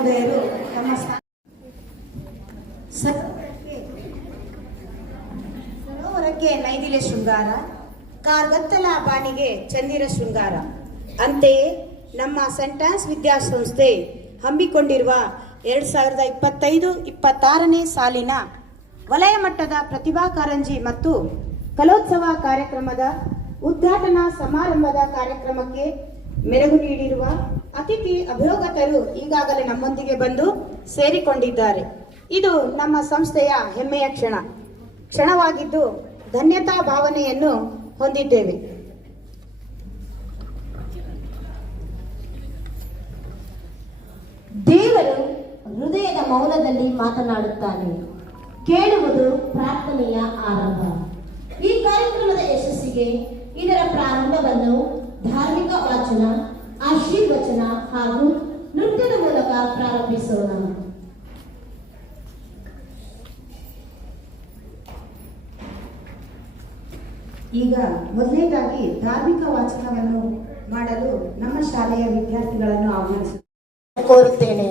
ಮಹೋದಯರು ತಮ್ಮ ಸರೋವರಕ್ಕೆ ನೈದಿಲೆ ಶೃಂಗಾರ, ಕಾರ್ಗತ್ತಲ ಬಾನಿಗೆ ಚಂದಿರ ಶೃಂಗಾರ. ಅಂತೆಯೇ ನಮ್ಮ ಸೆಂಟ್ ಆನ್ಸ್ ವಿದ್ಯಾಸಂಸ್ಥೆ ಹಮ್ಮಿಕೊಂಡಿರುವ 2025-26ನೇ ಸಾಲಿನ ವಲಯ ಮಟ್ಟದ ಪ್ರತಿಭಾ ಕಾರಂಜಿ ಮತ್ತು ಕಲೋತ್ಸವ ಕಾರ್ಯಕ್ರಮದ ಉದ್ಘಾಟನಾ ಸಮಾರಂಭದ ಕಾರ್ಯಕ್ರಮಕ್ಕೆ ಮೆರುಗು ನೀಡಿರುವ ಅತಿಥಿ ಅಭಿಯೋಗತರು ಈಗಾಗಲೇ ನಮ್ಮೊಂದಿಗೆ ಬಂದು ಸೇರಿಕೊಂಡಿದ್ದಾರೆ. ಇದು ನಮ್ಮ ಸಂಸ್ಥೆಯ ಹೆಮ್ಮೆಯ ಕ್ಷಣವಾಗಿದ್ದು ಧನ್ಯತಾ ಭಾವನೆಯನ್ನು ಹೊಂದಿದ್ದೇವೆ. ದೇವರು ಹೃದಯದ ಮೌನದಲ್ಲಿ ಮಾತನಾಡುತ್ತಾನೆ. ಕೇಳುವುದು ಪ್ರಾರ್ಥನೆಯ ಆರಂಭ. ಈ ಕಾರ್ಯಕ್ರಮದ ಯಶಸ್ಸಿಗೆ ಇದರ ಪ್ರಾರಂಭವನ್ನು ಧಾರ್ಮಿಕ ವಾಚನ, ಆಶೀರ್ವಚನ ಹಾಗೂ ನೃತ್ಯದ ಮೂಲಕ ಪ್ರಾರಂಭಿಸೋಣ. ಈಗ ಮೊದಲನೇದಾಗಿ ಧಾರ್ಮಿಕ ವಾಚನವನ್ನು ಮಾಡಲು ನಮ್ಮ ಶಾಲೆಯ ವಿದ್ಯಾರ್ಥಿಗಳನ್ನು ಕೋರುತ್ತೇನೆ.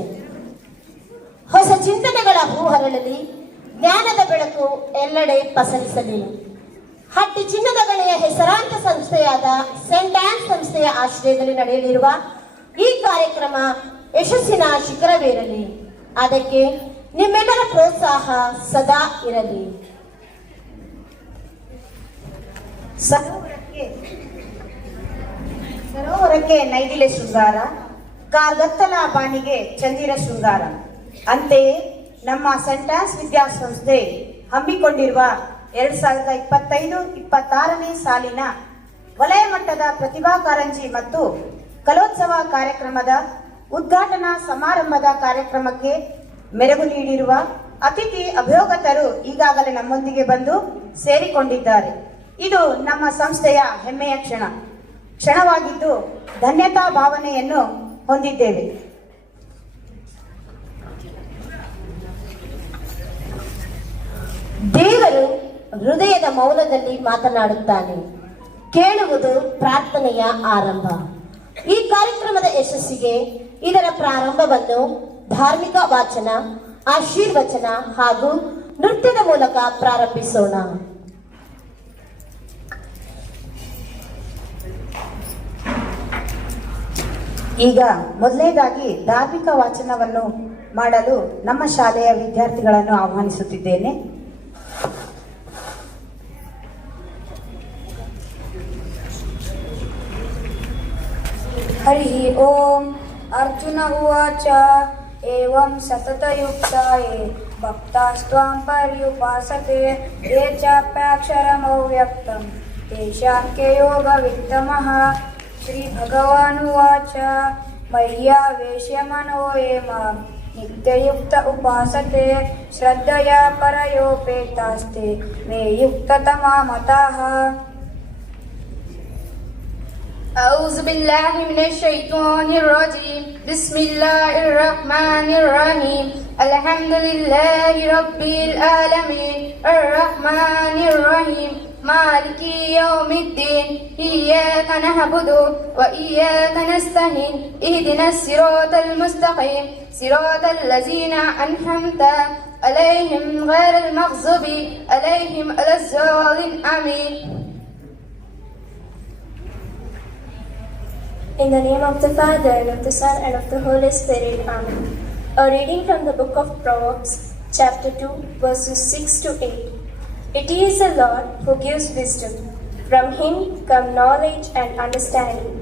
ಹೊಸ ಚಿಂತನೆಗಳ ಹೂ ಹರಳಲಿ, ಜ್ಞಾನದ ಬೆಳಕು ಎಲ್ಲೆಡೆ ಪಸರಿಸಲಿ. ಹಟ್ಟಿ ಚಿನ್ನದ ಗಣಿಯ ಹೆಸರಾಂತ ಸಂಸ್ಥೆಯಾದ ಸೆಂಟ್ ಆನ್ಸ್ ಸಂಸ್ಥೆಯ ಆಶ್ರಯದಲ್ಲಿ ನಡೆಯಲಿರುವ ಈ ಕಾರ್ಯಕ್ರಮ ಯಶಸ್ಸಿನ ಶಿಖರವೇರಲಿ. ಅದಕ್ಕೆ ನಿಮ್ಮೆಲ್ಲರ ಪ್ರೋತ್ಸಾಹ ಸದಾ ಇರಲಿ. ಸರೋವರಕ್ಕೆ ನೈದಿಲೆ ಶೃಂಗಾರ, ಕಾರ್ಗತ್ತಲ ಬಾನಿಗೆ ಚಂದಿರ ಶೃಂಗಾರ. ಅಂತೆಯೇ ನಮ್ಮ ಸೆಂಟ್ ಆನ್ಸ್ ವಿದ್ಯಾಸಂಸ್ಥೆ ಹಮ್ಮಿಕೊಂಡಿರುವ 2025-26ನೇ ಸಾಲಿನ ವಲಯ ಮಟ್ಟದ ಪ್ರತಿಭಾ ಕಾರಂಜಿ ಮತ್ತು ಕಲೋತ್ಸವ ಕಾರ್ಯಕ್ರಮದ ಉದ್ಘಾಟನಾ ಸಮಾರಂಭದ ಕಾರ್ಯಕ್ರಮಕ್ಕೆ ಮೆರುಗು ನೀಡಿರುವ ಅತಿಥಿ ಅಭಿಯೋಗತರು ಈಗಾಗಲೇ ನಮ್ಮೊಂದಿಗೆ ಬಂದು ಸೇರಿಕೊಂಡಿದ್ದಾರೆ. ಇದು ನಮ್ಮ ಸಂಸ್ಥೆಯ ಹೆಮ್ಮೆಯ ಕ್ಷಣವಾಗಿದ್ದು ಧನ್ಯತಾ ಭಾವನೆಯನ್ನು ಹೊಂದಿದ್ದೇವೆ. ದೇವರು ಹೃದಯದ ಮೌನದಲ್ಲಿ ಮಾತನಾಡುತ್ತಾನೆ. ಕೇಳುವುದು ಪ್ರಾರ್ಥನೆಯ ಆರಂಭ. ಈ ಕಾರ್ಯಕ್ರಮದ ಯಶಸ್ಸಿಗೆ ಇದರ ಪ್ರಾರಂಭವನ್ನು ಧಾರ್ಮಿಕ ವಾಚನ, ಆಶೀರ್ವಚನ ಹಾಗೂ ನೃತ್ಯದ ಮೂಲಕ ಪ್ರಾರಂಭಿಸೋಣ. ಈಗ ಮೊದಲನೇದಾಗಿ ಧಾರ್ಮಿಕ ವಾಚನವನ್ನು ಮಾಡಲು ನಮ್ಮ ಶಾಲೆಯ ವಿದ್ಯಾರ್ಥಿಗಳನ್ನು ಆಹ್ವಾನಿಸುತ್ತಿದ್ದೇನೆ. हरि ओम. अर्जुन उवाच एवं सततयुक्ताये भक्तास्त्वां पर्युपासते ये चाप्याक्षरमव्यक्तं तेषां के योगवित्तमः. श्रीभगवानुवाच मय्यावेश्य मनो ये मां नित्ययुक्त उपासते श्रद्धया परयोपेतास्ते मे युक्ततमा मताः. أعوذ بالله من الشيطان الرجيم. بسم الله الرحمن الرحيم. الحمد لله رب العالمين الرحمن الرحيم مالك يوم الدين. إياك نعبد وإياك نستعين. اهدنا الصراط المستقيم صراط الذين أنعمت عليهم غير المغضوب عليهم ولا الضالين. آمين. In the name of the Father, and of the Son, and of the Holy Spirit. Amen. A reading from the book of Proverbs, chapter 2, verses 6 to 8. It is the Lord who gives wisdom. From him come knowledge and understanding.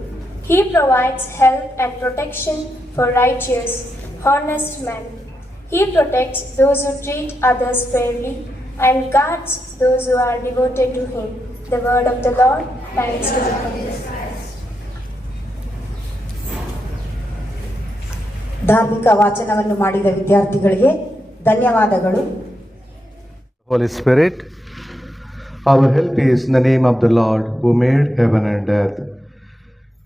He provides help and protection for righteous, honest men. He protects those who treat others fairly and guards those who are devoted to him. The word of the Lord. Thanks to God. ಧಾರ್ಮಿಕ ವಾಚನವನ್ನು ಮಾಡಿದ ವಿದ್ಯಾರ್ಥಿಗಳಿಗೆ ಧನ್ಯವಾದಗಳು. Holy Spirit, our help is in the name of the Lord who made heaven and earth.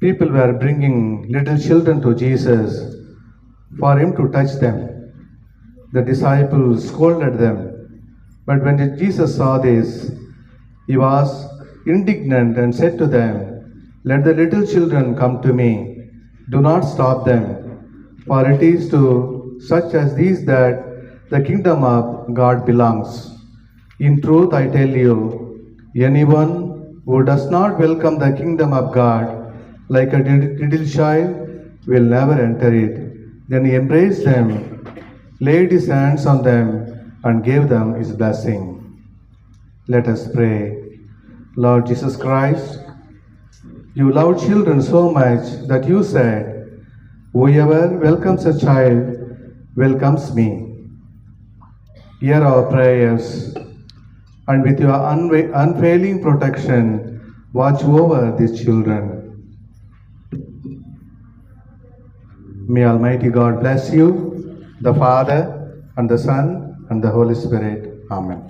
People were bringing little children to Jesus for him to touch them. The disciples scolded them, but when Jesus saw this, he was indignant and said to them, "Let the little children come to me, do not stop them. For it is to such as these that the kingdom of God belongs. In truth, I tell you, anyone who does not welcome the kingdom of God like a little child will never enter it. Then he embraced them, laid his hands on them, and gave them his blessing. Let us pray. Lord Jesus Christ, you loved children so much that you said, "Whoever welcomes a child welcomes me." Hear our prayers, and with your unfailing protection, watch over these children. May Almighty God bless you, the Father, and the Son, and the Holy Spirit. Amen.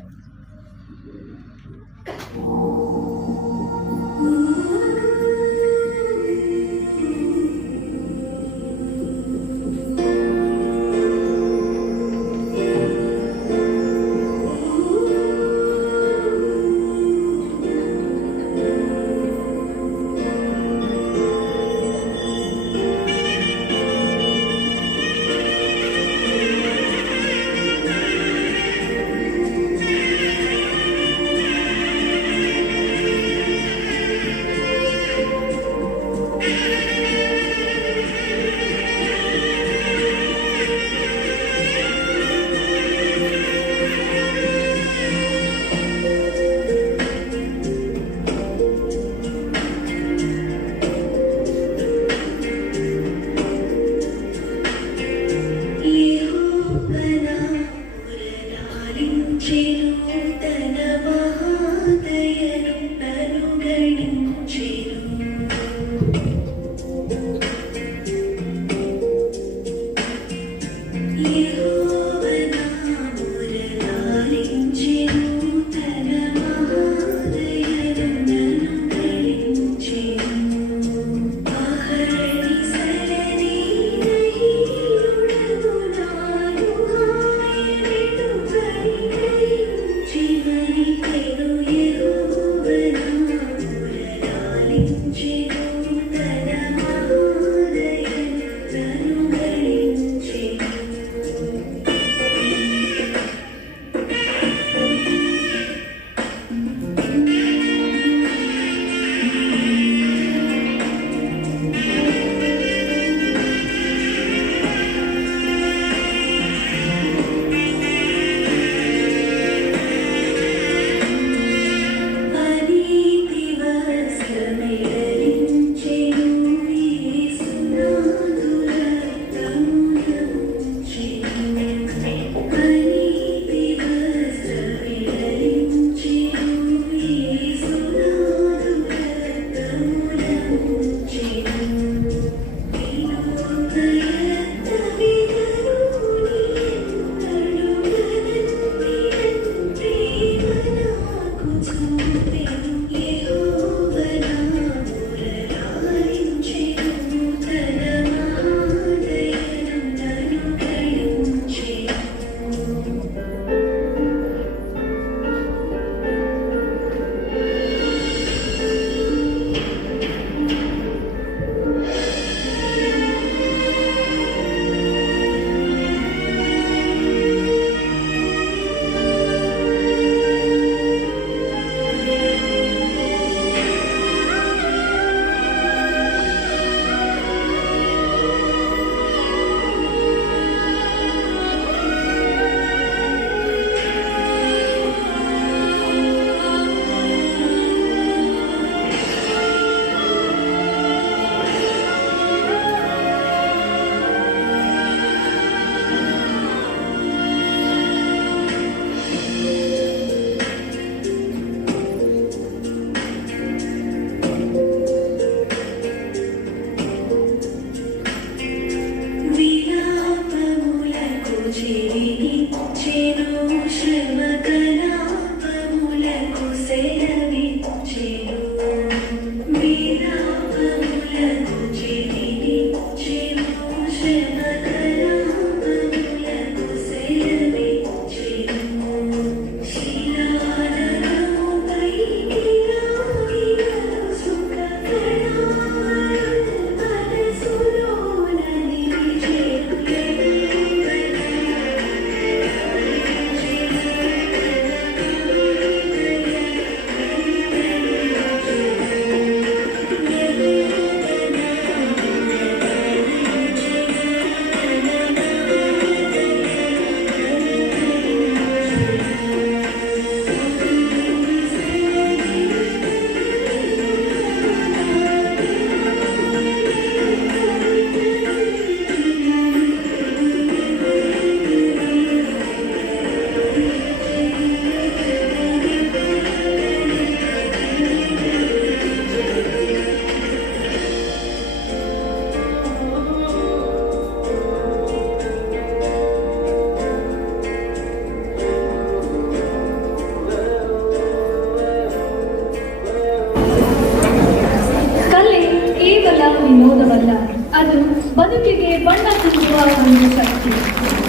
ಅಲ್ಲ, ಅದು ಬದುಕಿಗೆ ಬಣ್ಣ ತುಂಬುವ ಒಂದು ಶಕ್ತಿ.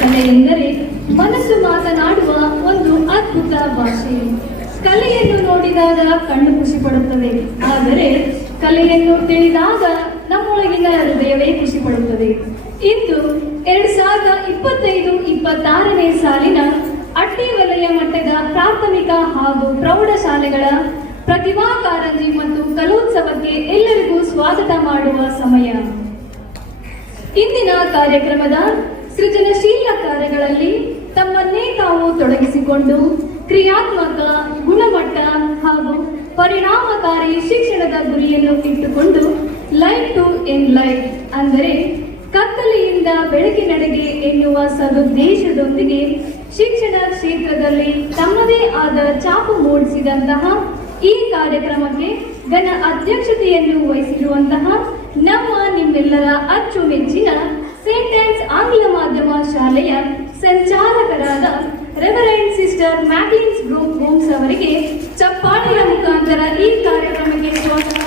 ಕಲೆ ಎಂದರೆ ಮನಸ್ಸು ಮಾತನಾಡುವ ಒಂದು ಅದ್ಭುತ ಭಾಷೆ. ಕಲೆಯನ್ನು ನೋಡಿದಾಗ ಕಣ್ಣು ಖುಷಿ ಪಡುತ್ತದೆ, ಆದರೆ ಕಲೆಯನ್ನು ತಿಳಿದಾಗ ನಮ್ಮೊಳಗಿನ ಹೃದಯವೇ ಖುಷಿ ಪಡುತ್ತದೆ. ಇಂದು 2025-26ನೇ ಸಾಲಿನ ಅಟ್ಟಿ ವಲಯ ಮಟ್ಟದ ಪ್ರಾಥಮಿಕ ಹಾಗೂ ಪ್ರೌಢಶಾಲೆಗಳ ಪ್ರತಿಭಾ ಕಾರಂಜಿ ಮತ್ತು ಕಲೋತ್ಸವಕ್ಕೆ ಎಲ್ಲರಿಗೂ ಸ್ವಾಗತ ಮಾಡುವ ಸಮಯ. ಇಂದಿನ ಕಾರ್ಯಕ್ರಮದ ಸೃಜನಶೀಲ ಕಾರ್ಯಗಳಲ್ಲಿ ತಮ್ಮನ್ನೇ ತಾವು ತೊಡಗಿಸಿಕೊಂಡು ಕ್ರಿಯಾತ್ಮಕ, ಗುಣಮಟ್ಟ ಹಾಗೂ ಪರಿಣಾಮಕಾರಿ ಶಿಕ್ಷಣದ ಗುರಿಯನ್ನು ಇಟ್ಟುಕೊಂಡು ಲೈಫ್ ಟು ಎನ್ ಲೈಫ್ ಅಂದರೆ ಕತ್ತಲೆಯಿಂದ ಬೆಳಕಿನೆಡೆಗೆ ಎನ್ನುವ ಸದುದ್ದೇಶದೊಂದಿಗೆ ಶಿಕ್ಷಣ ಕ್ಷೇತ್ರದಲ್ಲಿ ತಮ್ಮದೇ ಆದ ಛಾಪು ಮೂಡಿಸಿದಂತಹ ಈ ಕಾರ್ಯಕ್ರಮಕ್ಕೆ ಘನ ಅಧ್ಯಕ್ಷತೆಯನ್ನು ವಹಿಸಿರುವಂತಹ ನಮ್ಮ ನಿಮ್ಮೆಲ್ಲರ ಅಚ್ಚುಮೆಚ್ಚಿನ ಸೇಂಟ್ ಆನ್ಸ್ ಆಂಗ್ಲ ಮಾಧ್ಯಮ ಶಾಲೆಯ ಸಂಚಾಲಕರಾದ ರೆವರೆಂಡ್ ಸಿಸ್ಟರ್ ಮ್ಯಾಕ್ಲಿನ್ಸ್ ಗ್ರೂಪ್ ಹೋಮ್ಸ್ ಅವರಿಗೆ ಚಪ್ಪಾಳೆಯ ಮುಖಾಂತರ ಈ ಕಾರ್ಯಕ್ರಮಕ್ಕೆ ಸ್ವಾಗತ.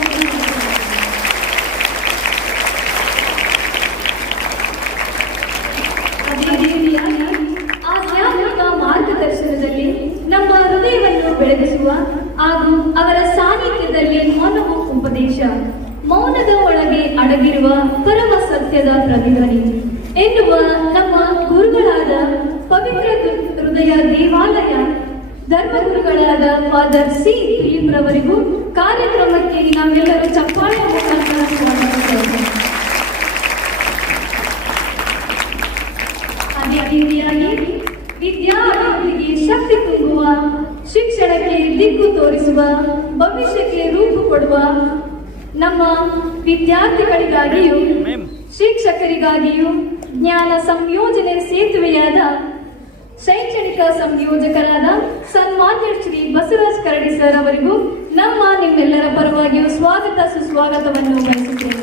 ಅದೇ ರೀತಿಯಾಗಿ ಆಧ್ಯಾತ್ಮಿಕ ಮಾರ್ಗದರ್ಶನದಲ್ಲಿ ನಮ್ಮ ಹೃದಯವನ್ನು ಬೆಳಗಿಸುವ ಹಾಗೂ ಅವರ ಸಾನ್ನಿಧ್ಯದಲ್ಲಿ ಮೌನವು ಉಪದೇಶ, ಮೌನದ ಒಳಗೆ ಅಡಗಿರುವ ಪರಮ ಸತ್ಯದ ಪ್ರತಿಧ್ವನಿ ಎನ್ನುವ ನಮ್ಮ ಗುರುಗಳಾದ ಪವಿತ್ರ ಹೃದಯ ದೇವಾಲಯ ಧರ್ಮಗುರುಗಳಾದ ಫಾದರ್ ಸಿ ಫಿಲಿಪ್ರವರಿಗೂ ಕಾರ್ಯಕ್ರಮಕ್ಕೆ ನಾವೆಲ್ಲರೂ ಚಪ್ಪಾಳೆ ಮುಖಾಂತರ ಸ್ವಾಗತಿಸುತ್ತೇವೆ. ಅದೇ ರೀತಿಯಾಗಿ ವಿದ್ಯಾರ್ಥಿಗಳಿಗೆ ಶಕ್ತಿ ತುಂಬುವ, ಶಿಕ್ಷಣಕ್ಕೆ ದಿಕ್ಕು ತೋರಿಸುವ, ಭವಿಷ್ಯಕ್ಕೆ ರೂಪು ಕೊಡುವ ನಮ್ಮ ವಿದ್ಯಾರ್ಥಿಗಳಿಗಾಗಿಯೂ ಶಿಕ್ಷಕರಿಗಾಗಿಯೂ ಜ್ಞಾನ ಸಂಯೋಜನೆ ಸೇತುವೆಯಾದ ಶೈಕ್ಷಣಿಕ ಸಂಯೋಜಕರಾದ ಸನ್ಮಾನ್ಯ ಶ್ರೀ ಬಸವರಾಜ್ ಕರಡಿ ಸರ್ ಅವರಿಗೂ ನಮ್ಮ ನಿಮ್ಮೆಲ್ಲರ ಪರವಾಗಿಯೂ ಸ್ವಾಗತ ಸುಸ್ವಾಗತವನ್ನು ಬಯಸುತ್ತೇವೆ.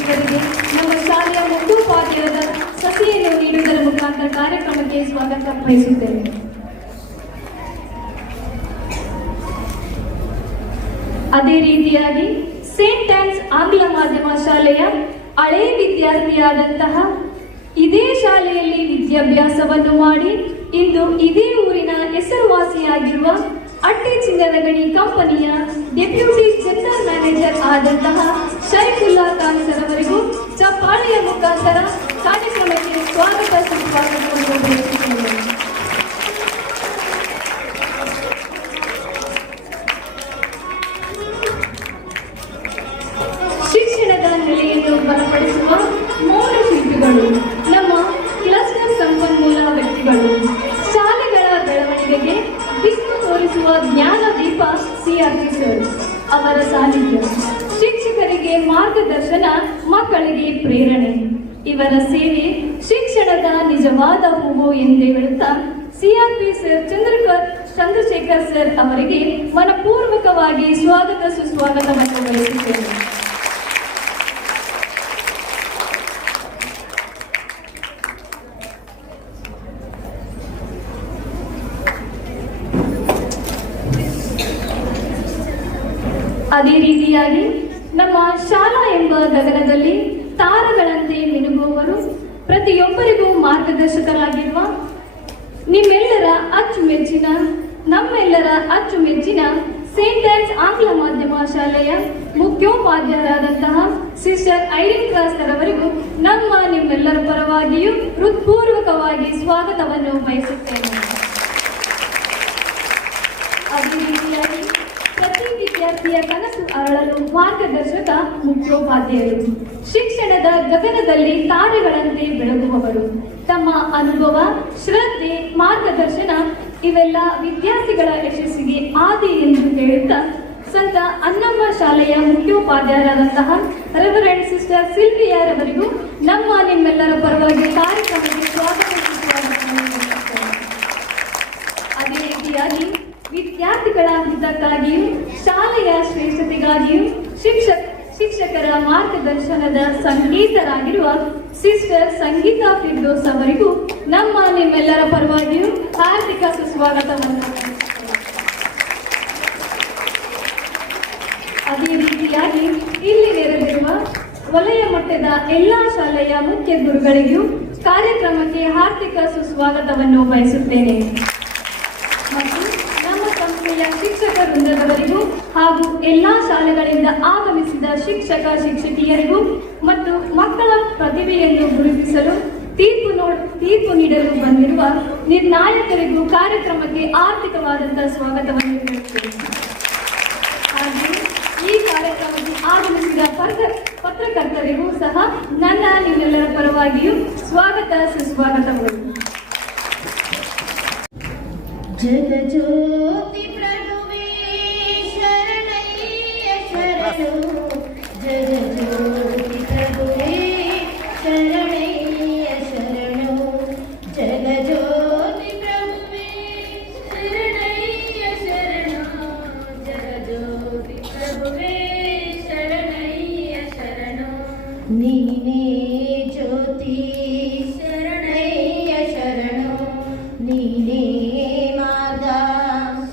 ಇವರಿಗೆ ನಮ್ಮ ಶಾಲೆಯ ಮುಖ್ಯೋಪಾಧ್ಯಾಯರ ಸಸಿಯನ್ನು ನೀಡುವುದರ ಮುಖಾಂತರ ಕಾರ್ಯಕ್ರಮಕ್ಕೆ ಸ್ವಾಗತ ಬಯಸುತ್ತೇವೆ. ಅದೇ ರೀತಿಯಾಗಿ ಸೇಂಟ್ ಆನ್ಸ್ ಆಂಗ್ಲ ಮಾಧ್ಯಮ ಶಾಲೆಯ ಹಳೇ ವಿದ್ಯಾರ್ಥಿಯಾದಂತಹ, ಇದೇ ಶಾಲೆಯಲ್ಲಿ ವಿದ್ಯಾಭ್ಯಾಸವನ್ನು ಮಾಡಿ ಇಂದು ಇದೇ ಊರಿನ ಹೆಸರುವಾಸಿಯಾಗಿರುವ ಅಟ್ಟಿ ಚಿನ್ನದ ಗಣಿ ಕಂಪನಿಯ ಡೆಪ್ಯೂಟಿ ಜನರಲ್ ಮ್ಯಾನೇಜರ್ ಆದಂತಹ ಶೈಫುಲ್ಲಾ ಖಾನ್ ಸರ್ ಅವರಿಗೂ ಚಪ್ಪಾಳೆಯ ಮುಖಾಂತರ ಕಾರ್ಯಕ್ರಮಕ್ಕೆ ಸ್ವಾಗತ ಸುಸ್ವಾಗತವನ್ನು ಬಯಸುತ್ತೇವೆ. ಶಿಕ್ಷಣದ ನೆಲೆಯನ್ನು ಬಲಪಡಿಸುವ ಮೌನ ಶಿಲ್ಪಿಗಳು, ನಮ್ಮ ಕ್ಲಸ್ಟರ್ ಸಂಪನ್ಮೂಲ ವ್ಯಕ್ತಿಗಳು, ಶಾಲೆಗಳ ಬೆಳವಣಿಗೆಗೆ ದಿಕ್ಕು ತೋರಿಸುವ ಜ್ಞಾನ ದೀಪ ಸಿಆರ್ಪಿ ಸರ್ ಅವರ ಸಾನ್ನಿಧ್ಯ, ಶಿಕ್ಷಕರಿಗೆ ಮಾರ್ಗದರ್ಶನ, ಮಕ್ಕಳಿಗೆ ಪ್ರೇರಣೆ, ಇವರ ಸೇವೆ ಶಿಕ್ಷಣದ ನಿಜವಾದ ಹೂವು ಎಂದೇ ಹೇಳುತ್ತಾ ಸಿಆರ್ಪಿ ಸರ್ ಚಂದ್ರಶೇಖರ್ ಸರ್ ಅವರಿಗೆ ಮನಪೂರ್ವಕವಾಗಿ ಸ್ವಾಗತ ಸುಸ್ವಾಗತವನ್ನು ಬಯಸುತ್ತೇವೆ. ಅದೇ ರೀತಿಯಾಗಿ ನಮ್ಮ ಶಾಲಾ ಎಂಬ ಗಗನದಲ್ಲಿ ತಾರಗಳಂತೆ ಮಿನುಗುವವರು, ಪ್ರತಿಯೊಬ್ಬರಿಗೂ ಮಾರ್ಗದರ್ಶಕರಾಗಿರುವ ನಮ್ಮೆಲ್ಲರ ಅಚ್ಚುಮೆಚ್ಚಿನ ಸೇಂಟ್ ಆನ್ಸ್ ಆಂಗ್ಲ ಮಾಧ್ಯಮ ಶಾಲೆಯ ಮುಖ್ಯೋಪಾಧ್ಯಾಯರಾದಂತಹ ಸಿಸ್ಟರ್ ಐರಿನ್ ಕ್ರಾಸ್ ಅವರಿಗೂ ನಮ್ಮ ನಿಮ್ಮೆಲ್ಲರ ಪರವಾಗಿಯೂ ಹೃತ್ಪೂರ್ವಕವಾಗಿ ಸ್ವಾಗತವನ್ನು ಬಯಸುತ್ತೇನೆ. ಅದೇ ರೀತಿಯಾಗಿ ಪ್ರತಿ ವಿದ್ಯಾರ್ಥಿಯ ಕನಸು ಅರಳಲು ಮಾರ್ಗದರ್ಶಕ ಮುಖ್ಯೋಪಾಧ್ಯಾಯರು, ಶಿಕ್ಷಣದ ಗಗನದಲ್ಲಿ ತಾರೆಗಳಂತೆ ಬೆಳಗುವವರು, ತಮ್ಮ ಅನುಭವ, ಶ್ರದ್ಧೆ, ಮಾರ್ಗದರ್ಶನ ಇವೆಲ್ಲ ವಿದ್ಯಾರ್ಥಿಗಳ ಯಶಸ್ಸಿಗೆ ಆದಿ ಎಂದು ಹೇಳುತ್ತಾ ಸಂತ ಅನ್ನಮ್ಮ ಶಾಲೆಯ ಮುಖ್ಯೋಪಾಧ್ಯಾಯರಾದಂತಹ ರೆವರೆಂಡ್ ಸಿಸ್ಟರ್ ಸಿಲ್ವಿಯಾರವರಿಗೂ ನಮ್ಮ ನಿಮ್ಮೆಲ್ಲರ ಪರವಾಗಿ ಕಾರ್ಯಕ್ರಮಕ್ಕೆ ಸ್ವಾಗತ. ಅದೇ ರೀತಿಯಾಗಿ ವಿದ್ಯಾರ್ಥಿಗಳ ಹಿತಕ್ಕಾಗಿಯೂ ಶಾಲೆಯ ಶ್ರೇಷ್ಠತೆಗಾಗಿಯೂ ಶಿಕ್ಷಕರ ಮಾರ್ಗದರ್ಶನದ ಸಂಗೀತರಾಗಿರುವ ಸಿಸ್ಟರ್ ಸಂಗೀತಾ ಫಿರ್ದೋಸ್ ಅವರಿಗೂ ನಮ್ಮ ನಿಮ್ಮೆಲ್ಲರ ಪರವಾಗಿಯೂ ಹಾರ್ದಿಕ ಸುಸ್ವಾಗತವನ್ನು. ಅದೇ ರೀತಿಯಾಗಿ ಇಲ್ಲಿ ನೆರೆದಿರುವ ವಲಯ ಮಟ್ಟದ ಎಲ್ಲಾ ಶಾಲೆಯ ಮುಖ್ಯ ಗುರುಗಳಿಗೂ ಕಾರ್ಯಕ್ರಮಕ್ಕೆ ಹಾರ್ದಿಕ ಸುಸ್ವಾಗತವನ್ನು ಬಯಸುತ್ತೇನೆ ಮತ್ತು ನಮ್ಮ ಸಂಸ್ಥೆಯ ಶಿಕ್ಷಕ ವೃಂದದವರಿಗೂ ಹಾಗೂ ಎಲ್ಲಾ ಶಾಲೆಗಳಿಂದ ಆಗಮಿಸಿದ ಶಿಕ್ಷಕ ಶಿಕ್ಷಕಿಯರಿಗೂ ಮತ್ತು ಮಕ್ಕಳ ಪ್ರತಿಭೆಯನ್ನು ಗುರುತಿಸಲು ತೀರ್ಪು ನೀಡಲು ಬಂದಿರುವ ನಿರ್ಣಾಯಕರಿಗೂ ಕಾರ್ಯಕ್ರಮಕ್ಕೆ ಆರ್ಥಿಕವಾದಂತಹ ಸ್ವಾಗತವನ್ನು ನೀಡುತ್ತೇನೆ. ಹಾಗೆಯೇ ಈ ಕಾರ್ಯಕ್ರಮಕ್ಕೆ ಆಗಮಿಸಿದ ಪತ್ರಕರ್ತರಿಗೂ ಸಹ ನನ್ನ ನಿಮ್ಮೆಲ್ಲರ ಪರವಾಗಿಯೂ ಸ್ವಾಗತ ಸುಸ್ವಾಗತಗಳು. ಜಗಜ್ಯೋತಿ ಪ್ರಭುವೇ ಶರಣಯ್ಯ ಶರಣು, ಜಗಜ್ಯೋತಿ ಪ್ರಭುವೇ ಶರಣಯ್ಯ ಶರಣು, ಜಗಜ್ಯೋತಿ ಪ್ರಭುವೇ ಶರಣಯ್ಯ ಶರಣು, ಜಗಜ್ಯೋತಿ ಪ್ರಭುವೇ ಶರಣಯ್ಯ ಶರಣು, ನೀನೇ ಜ್ಯೋತಿ ಶರಣಯ್ಯ ಶರಣು, ನೀನೇ ಮಾರ್ಗ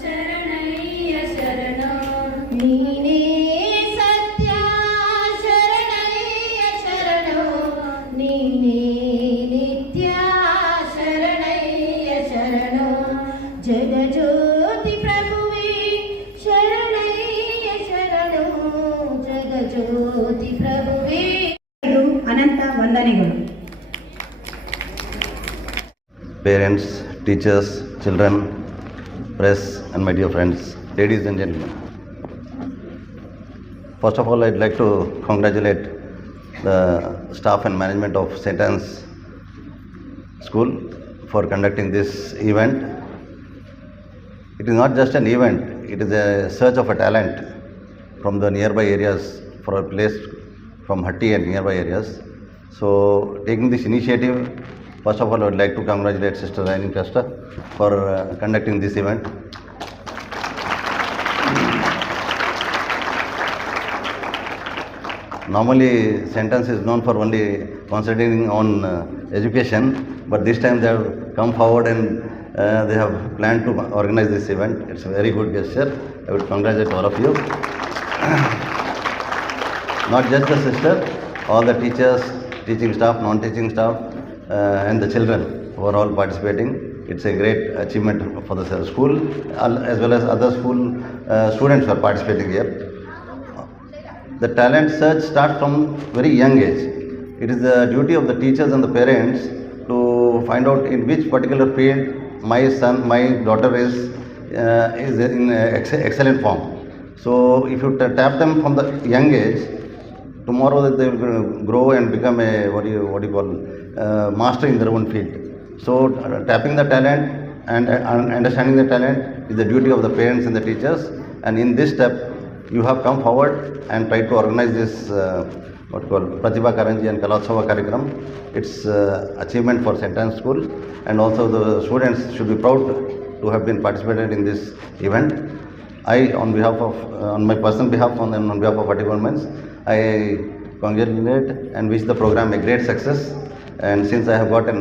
ಶರಣಯ್ಯ ಶರಣು, ನೀನೇ ಸತ್ಯ ಶರಣಯ್ಯ ಶರಣು, ನೀನೇ ನಿತ್ಯ ಶರಣಯ್ಯ ಶರಣು, ಜಗಜ್ಯೋತಿ ಪ್ರಭುವೇ ಶರಣಯ್ಯ ಶರಣು, ಜಗಜ್ಯೋತಿ ಪ್ರಭುವೇ. ಅನಂತ ವಂದನೆಗಳು. Parents, teachers, children, press, and my dear friends, ladies and gentlemen. First of all, I'd like to congratulate the staff and management of St. Anne's School for conducting this event. It is not just an event, it is a search of a talent from the nearby areas for a place from Hatti and nearby areas. So, taking this initiative, first of all, I would like to congratulate Sister Rainin Costa for conducting this event. Normally, St. Anne's is known for only concentrating on education, but this time they have come forward and they have planned to organize this event. It's a very good gesture. I would congratulate all of you. Not just the sister, all the teachers, teaching staff, non-teaching staff, and the children who are all participating. It's a great achievement for the school as well as other school students who are participating here. The talent search starts from very young age. It is the duty of the teachers and the parents to find out in which particular field my son, my daughter is in excellent form. So if you tap them from the young age, tomorrow they will grow and become a what do you call master in their own field. So tapping the talent and understanding the talent is the duty of the parents and the teachers. And in this step, you have come forward and tried to organize this what you call Pratibha Karanji and Kalotsava Karikram. It's achievement for St. Anne's School, and also the students should be proud to have been participated in this event. I, on my personal behalf, on behalf of Hatti Governments, I congratulate and wish the program a great success. And since I have gotten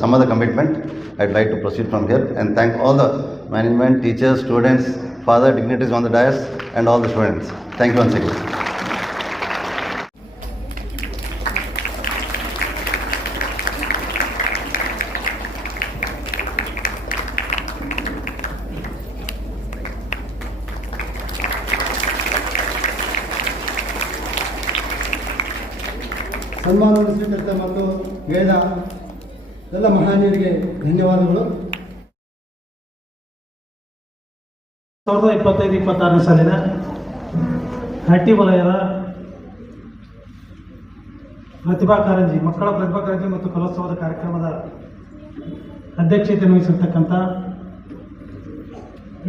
some other commitment, I'd like to proceed from here and thank all the management, teachers, students, father dignitaries on the dais, and all the students. Thank you once again. ಸನ್ಮಾನವನ್ನು ಸ್ವೀಕರಿಸಿದ ಮತ್ತು ಹೇಳಿದ ಎಲ್ಲ ಮಹಾನೀಯರಿಗೆ ಧನ್ಯವಾದಗಳು. 2025-26 ಸಾಲಿನ ಹಟ್ಟಿ ವಲಯದ ಪ್ರತಿಭಾ ಕಾರಂಜಿ ಮಕ್ಕಳ ಪ್ರತಿಭಾ ಕಾರಂಜಿ ಮತ್ತು ಕಲೋತ್ಸವದ ಕಾರ್ಯಕ್ರಮದ ಅಧ್ಯಕ್ಷತೆಯನ್ನು ವಹಿಸಿರ್ತಕ್ಕಂಥ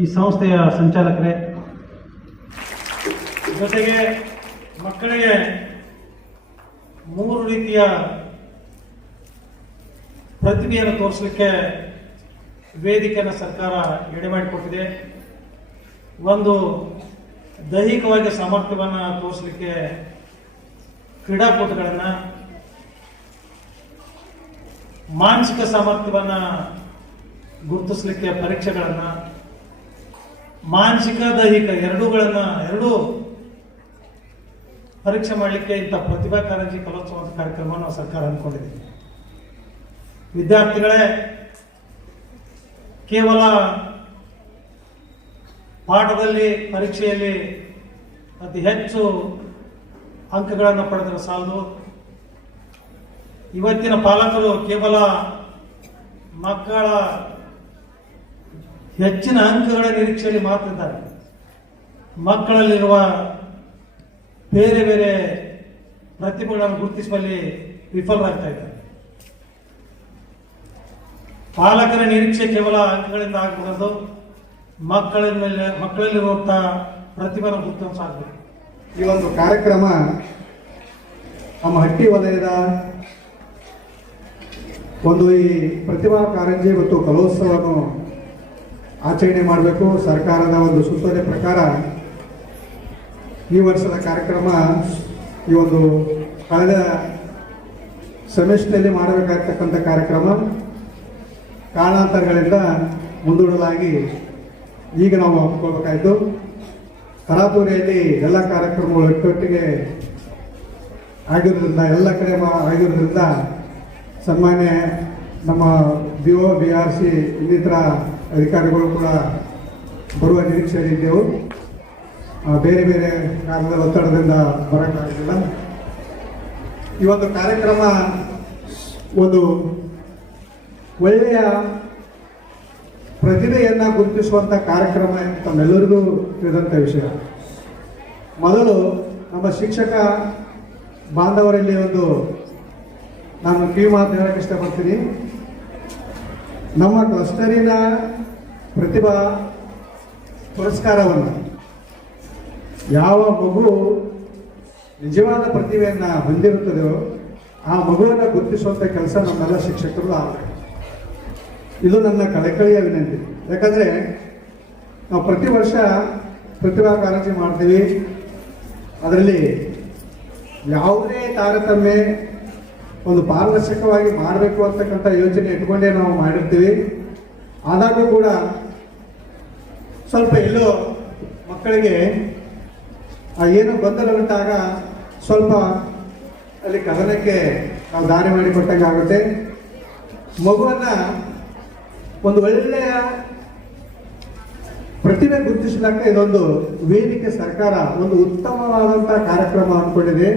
ಈ ಸಂಸ್ಥೆಯ ಸಂಚಾಲಕರೇ, ಜೊತೆಗೆ ಮಕ್ಕಳಿಗೆ 3 ರೀತಿಯ ಪ್ರತಿಭೆಯನ್ನು ತೋರಿಸಲಿಕ್ಕೆ ವೇದಿಕೆಯನ್ನು ಸರ್ಕಾರ ಎಡೆ ಮಾಡಿಕೊಟ್ಟಿದೆ. ಒಂದು ದೈಹಿಕವಾಗಿ ಸಾಮರ್ಥ್ಯವನ್ನು ತೋರಿಸಲಿಕ್ಕೆ ಕ್ರೀಡಾಕೂಟಗಳನ್ನು, ಮಾನಸಿಕ ಸಾಮರ್ಥ್ಯವನ್ನು ಗುರುತಿಸಲಿಕ್ಕೆ ಪರೀಕ್ಷೆಗಳನ್ನು, ಮಾನಸಿಕ ದೈಹಿಕ ಎರಡೂ ಪರೀಕ್ಷೆ ಮಾಡಲಿಕ್ಕೆ ಇಂಥ ಪ್ರತಿಭಾ ಕಾರಂಜಿ ಕಲೋತ್ಸವ ಅಂತ ಕಾರ್ಯಕ್ರಮ ನಾವು ಸರ್ಕಾರ ಅಂದ್ಕೊಂಡಿದ್ದೀವಿ. ವಿದ್ಯಾರ್ಥಿಗಳೇ ಕೇವಲ ಪಾಠದಲ್ಲಿ ಪರೀಕ್ಷೆಯಲ್ಲಿ ಅತಿ ಹೆಚ್ಚು ಅಂಕಗಳನ್ನು ಪಡೆದರೆ ಸಾಲದು. ಇವತ್ತಿನ ಪಾಲಕರು ಕೇವಲ ಮಕ್ಕಳ ಹೆಚ್ಚಿನ ಅಂಕಗಳ ನಿರೀಕ್ಷೆಯಲ್ಲಿ ಮಾತ್ರ ಮಕ್ಕಳಲ್ಲಿರುವ ಬೇರೆ ಬೇರೆ ಪ್ರತಿಭೆಗಳನ್ನು ಗುರುತಿಸುವಲ್ಲಿ ವಿಫಲರಾಗ್ತಾ ಇದ್ದಾರೆ. ಪಾಲಕರ ನಿರೀಕ್ಷೆ ಕೇವಲ ಅಂಕಗಳಿಂದ ಆಗಬಾರದು, ಮಕ್ಕಳಲ್ಲಿರುವಂತಹ ಪ್ರತಿಭೆನ ಗುರುತಿಸಬೇಕು. ಈ ಒಂದು ಕಾರ್ಯಕ್ರಮ ನಮ್ಮ ಹಟ್ಟಿ ವಲಯದ ಒಂದು ಈ ಪ್ರತಿಭಾ ಕಾರಂಜಿ ಮತ್ತು ಕಲೋತ್ಸವವನ್ನು ಆಚರಣೆ ಮಾಡಬೇಕು. ಸರ್ಕಾರದ ಒಂದು ಸೂಚನೆ ಪ್ರಕಾರ ಈ ವರ್ಷದ ಕಾರ್ಯಕ್ರಮ ಈ ಒಂದು ಕಳೆದ ಸೆಮಿಸ್ಟರ್ನಲ್ಲಿ ಮಾಡಬೇಕಾಗ್ತಕ್ಕಂಥ ಕಾರ್ಯಕ್ರಮ ಕಾರಣಾಂತರಗಳಿಂದ ಮುಂದೂಡಲಾಗಿ ಈಗ ನಾವು ಹಮ್ಮಿಕೊಳ್ಬೇಕಾಯಿತು. ತರಾತುರಿಯಲ್ಲಿ ಎಲ್ಲ ಕಾರ್ಯಕ್ರಮಗಳು ಒಟ್ಟೊಟ್ಟಿಗೆ ಆಗಿರೋದ್ರಿಂದ ಎಲ್ಲ ಕಡೆ ಆಗಿರೋದ್ರಿಂದ ಸನ್ಮಾನ್ಯ ನಮ್ಮ BO BRC ಇನ್ನಿತರ ಅಧಿಕಾರಿಗಳು ಕೂಡ ಬರುವ ನಿರೀಕ್ಷೆಯಲ್ಲಿದ್ದೆವು. ಬೇರೆ ಬೇರೆ ಕಾರಣದ ಒತ್ತಡದಿಂದ ಬರೋಕ್ಕಾಗಲಿಲ್ಲ. ಈ ಒಂದು ಕಾರ್ಯಕ್ರಮ ಒಂದು ಒಳ್ಳೆಯ ಪ್ರತಿಭೆಯನ್ನು ಗುರುತಿಸುವಂಥ ಕಾರ್ಯಕ್ರಮ ಅಂತ ತಮ್ಮೆಲ್ಲರಿಗೂ ತಿಳಿದಂಥ ವಿಷಯ. ಮೊದಲು ನಮ್ಮ ಶಿಕ್ಷಕ ಬಾಂಧವರಲ್ಲಿ ಒಂದು ನಾನು ಮಾತು ಹೇಳಕ್ಕೆ ಇಷ್ಟಪಡ್ತೀನಿ. ನಮ್ಮ ಕ್ಲಸ್ಟರಿನ ಪ್ರತಿಭಾ ಪುರಸ್ಕಾರವನ್ನು ಯಾವ ಮಗು ನಿಜವಾದ ಪ್ರತಿಭೆಯನ್ನು ಹೊಂದಿರುತ್ತದೆಯೋ ಆ ಮಗುವನ್ನು ಗುರುತಿಸುವಂಥ ಕೆಲಸ ನಮ್ಮೆಲ್ಲ ಶಿಕ್ಷಕರು ಆಗಬೇಕು. ಇದು ನನ್ನ ಕಳಕಳಿಯ ವಿನಂತಿ. ಯಾಕಂದರೆ ನಾವು ಪ್ರತಿ ವರ್ಷ ಪ್ರತಿಭಾ ಕಾರಂಜಿ ಮಾಡ್ತೀವಿ. ಅದರಲ್ಲಿ ಯಾವುದೇ ತಾರತಮ್ಯ ಒಂದು ಪಾರದರ್ಶಕವಾಗಿ ಮಾಡಬೇಕು ಅಂತಕ್ಕಂಥ ಯೋಚನೆ ಇಟ್ಕೊಂಡೇ ನಾವು ಮಾಡಿರ್ತೀವಿ. ಆದಾಗೂ ಕೂಡ ಸ್ವಲ್ಪ ಎಲ್ಲೋ ಮಕ್ಕಳಿಗೆ ಏನೋ ಗೊಂದಲ ಉಂಟಾಗ ಸ್ವಲ್ಪ ಅಲ್ಲಿ ಕದನಕ್ಕೆ ನಾವು ದಾರಿ ಮಾಡಿಕೊಟ್ಟಂಗೆ ಆಗುತ್ತೆ. ಮಗುವನ್ನು ಒಂದು ಒಳ್ಳೆಯ ಪ್ರತಿಭೆ ಗುರುತಿಸಲಿಕ್ಕೆ ಇದೊಂದು ವೇದಿಕೆ ಸರ್ಕಾರ ಒಂದು ಉತ್ತಮವಾದಂಥ ಕಾರ್ಯಕ್ರಮ ಅಂದ್ಕೊಂಡಿದೆ.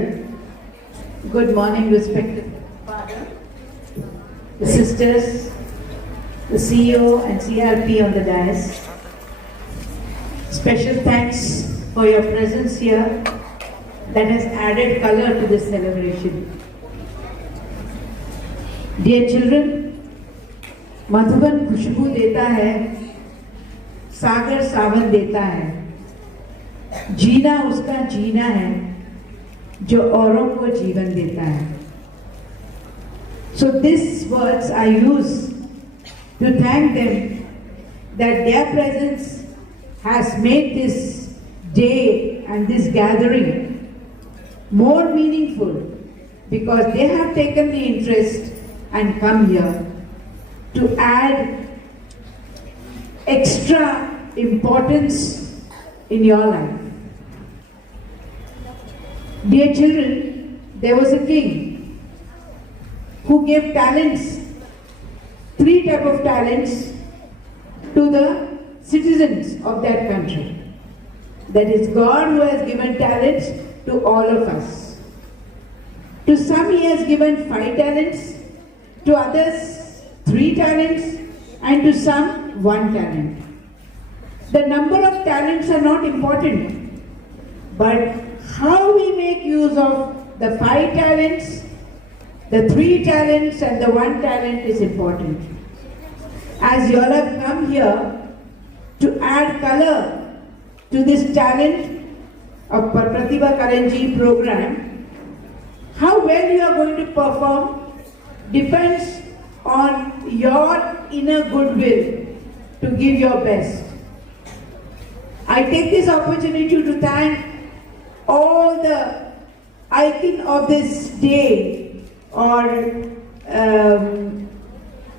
Good morning, respected father, the sisters, the CEO and CRP on the dais. Special thanks for your presence here that has added color to this celebration. Dear children, Madhuban खुशबू देता है, सागर सावन देता है, जीना उसका जीना है जो औरों को जीवन देता है. So these words I use to thank them that their presence has made this day and this gathering more meaningful, because they have taken the interest and come here to add extra importance in your life. Dear children, there was a king who gave talents, 3 types of talents to the citizens of that country. That is God who has given talents to all of us. To some he has given 5 talents, to others 3 talents, and to some 1 talent. The number of talents are not important, but how we make use of the 5 talents, the 3 talents and the 1 talent is important. As you all have come here to add color to this talent of Pratibha Karanji program, how well you are going to perform depends on your inner goodwill to give your best. I take this opportunity to thank all the icon of this day, or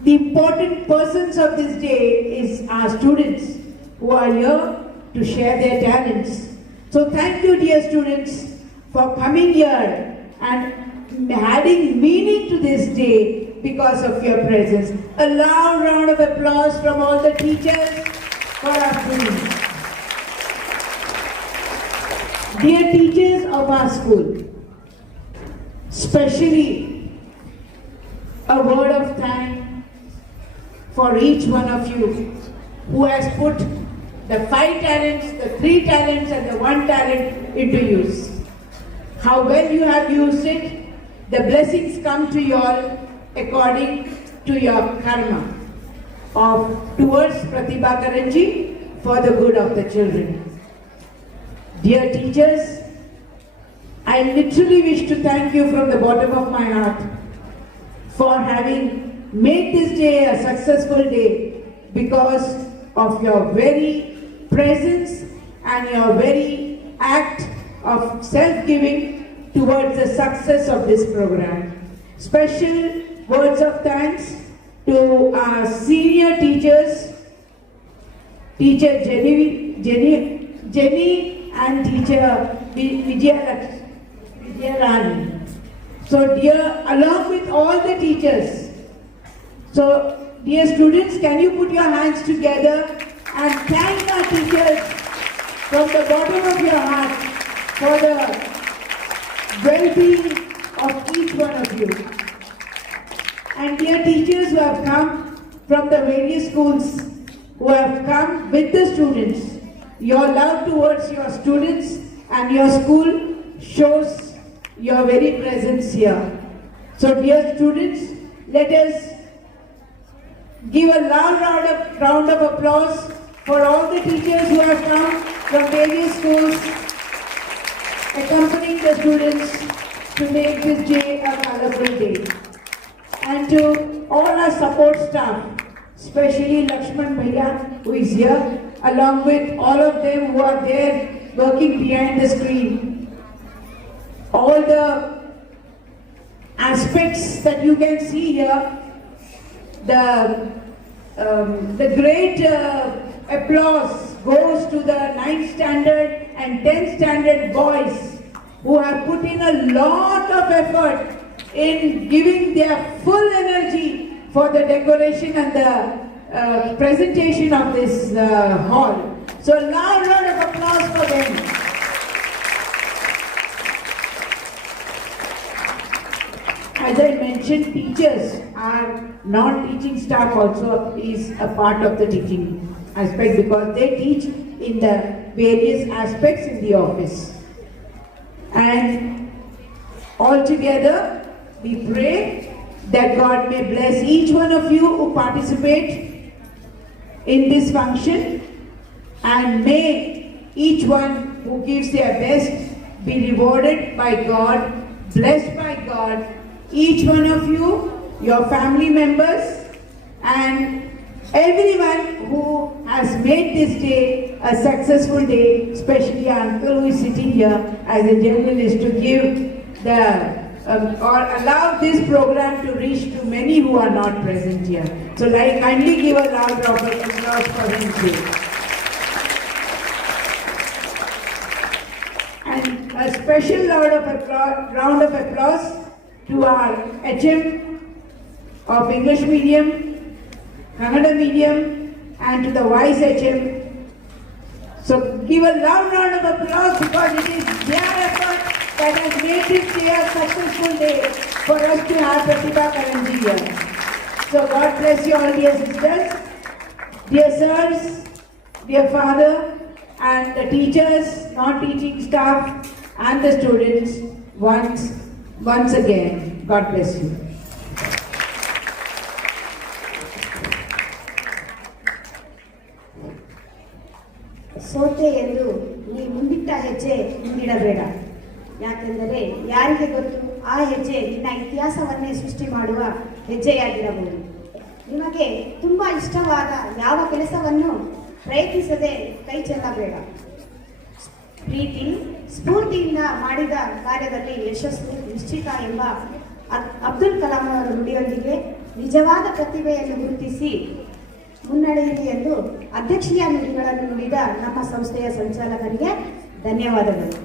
the important persons of this day is our students who are here to share their talents. So thank you, dear students, for coming here and adding meaning to this day because of your presence. A loud round of applause from all the teachers for our students. Dear teachers of our school, especially a word of thanks for each one of you who has put the 5 talents, the 3 talents and the 1 talent into use. How well you have used it, the blessings come to you all according to your karma towards Pratibha Karanji for the good of the children. Dear teachers, I literally wish to thank you from the bottom of my heart for having made this day a successful day because of your very presence and your very act of self-giving towards the success of this program. Special words of thanks to our senior teachers, Teacher Jenny and Teacher Vijayarani. So dear, along with all the teachers, so dear students, can you put your hands together and thank our teachers from the bottom of your heart for the well-being of each one of you. And dear teachers who have come from the various schools, who have come with the students, your love towards your students and your school shows your very presence here. So dear students, let us give a loud round of applause for all the teachers who have come from various schools accompanying the students to make this day a colorful day. And to all our support staff, especially Lakshman Bhaiya who is here, along with all of them who are there working behind the screen. All the aspects that you can see here, the great applause goes to the 9th standard and 10th standard boys who have put in a lot of effort in giving their full energy for the decoration and the presentation of this hall. So loud round of applause for them. As I mentioned, teachers are non-teaching staff also is a part of the teaching aspect because they teach in the various aspects in the office. And altogether, we pray that God may bless each one of you who participate in this function, and may each one who gives their best be rewarded by God, blessed by God. Each one of you, your family members, and everyone who has made this day a successful day, especially our uncle who is sitting here as a journalist to give the or allow this program to reach to many who are not present here. So kindly give a loud round of applause for him too. And a special round of applause to our HM of English medium, Kannada medium, and to the Vice HM. So give a loud round of applause because it is their effort that has made this day a successful day for us to have Pratibha Karanji here. So God bless you all, dear sisters, dear sirs, dear father, and the teachers, non-teaching staff, and the students once again. God bless you. ಸೋತೆ ಎಂದು ನೀ ಮುಂದಿಟ್ಟ ಹೆಜ್ಜೆ ಮುಂದಿಡಬೇಡ. ಯಾಕೆಂದರೆ ಯಾರಿಗೆ ಗೊತ್ತು, ಆ ಹೆಜ್ಜೆ ನಿನ್ನ ಇತಿಹಾಸವನ್ನೇ ಸೃಷ್ಟಿ ಮಾಡುವ ಹೆಜ್ಜೆಯಾಗಿರಬಹುದು. ನಿಮಗೆ ತುಂಬ ಇಷ್ಟವಾದ ಯಾವ ಕೆಲಸವನ್ನು ಪ್ರಯತ್ನಿಸದೆ ಕೈ ಚೆಲ್ಲಬೇಡ. ಪ್ರೀತಿ ಸ್ಫೂರ್ತಿಯಿಂದ ಮಾಡಿದ ಕಾರ್ಯದಲ್ಲಿ ಯಶಸ್ಸು ನಿಶ್ಚಿತ ಎಂಬ ಅಬ್ದುಲ್ ಕಲಾಂ ಅವರ ನುಡಿಯೊಂದಿಗೆ ನಿಜವಾದ ಪ್ರತಿಭೆಯನ್ನು ಗುರುತಿಸಿ ಮುನ್ನಡೆಯಿರಿ ಎಂದು ಅಧ್ಯಕ್ಷೀಯ ನುಡಿಗಳನ್ನು ನುಡಿದ ನಮ್ಮ ಸಂಸ್ಥೆಯ ಸಂಚಾಲಕರಿಗೆ ಧನ್ಯವಾದಗಳು.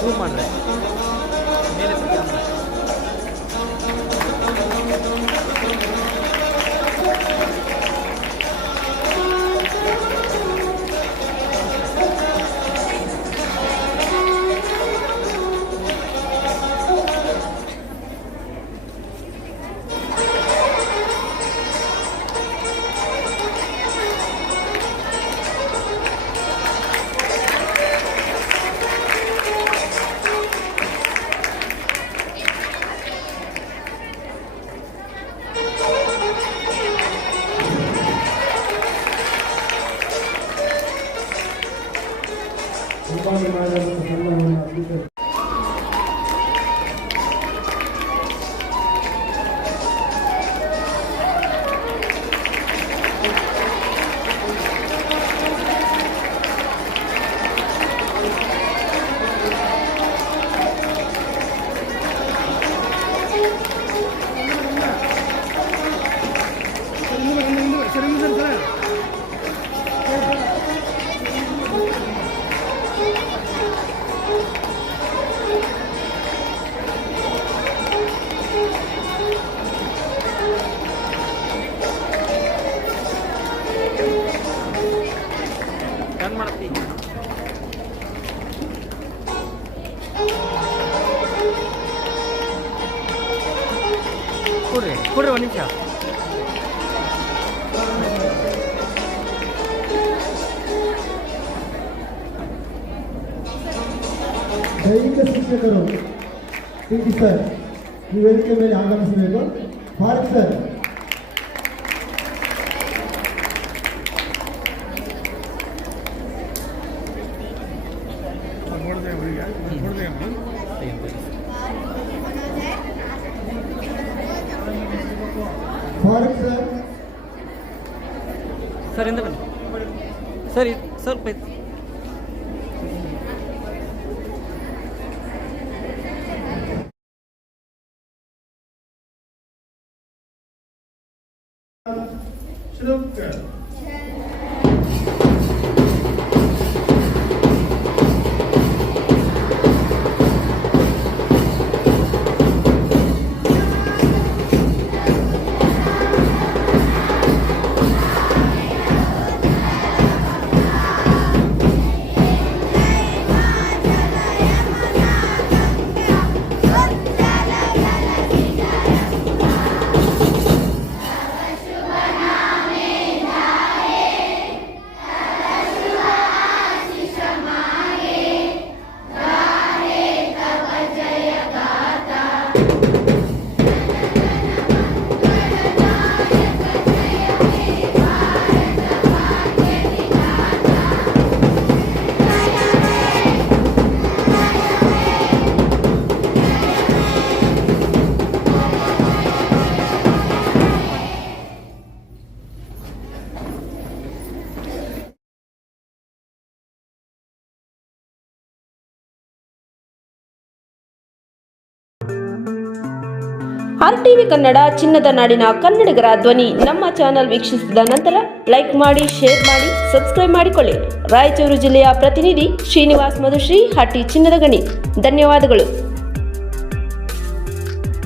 ಝೂಮ್ ಮಾಡಿದ್ರೆ ಮೇಲೆ ಏನು ಮಾಡ್ತಿ ಕೊಡ್ರಿ ಒಂದು ನಿಮಿಷ ದೈಹಿಕ ಶಿಕ್ಷಕರು ಟಿ ಸರ್ ಈ ವೇದಿಕೆ ಮೇಲೆ ಆಗಮಿಸಬೇಕು. Farooq sir Farooq sir sir ಎಂದ ಬನ್ನಿ ಸರ್ ಸ್ವಲ್ಪ RTV ಕನ್ನಡ ಚಿನ್ನದ ನಾಡಿನ ಕನ್ನಡಿಗರ ಧ್ವನಿ ನಮ್ಮ ಚಾನೆಲ್ ವೀಕ್ಷಿಸಿದ ನಂತರ ಲೈಕ್ ಮಾಡಿ, ಶೇರ್ ಮಾಡಿ, ಸಬ್ಸ್ಕ್ರೈಬ್ ಮಾಡಿಕೊಳ್ಳಿ. ರಾಯಚೂರು ಜಿಲ್ಲೆಯ ಪ್ರತಿನಿಧಿ ಶ್ರೀನಿವಾಸ್ ಮಧುಶ್ರೀ, ಹಟ್ಟಿ ಚಿನ್ನದ ಗಣಿ. ಧನ್ಯವಾದಗಳು.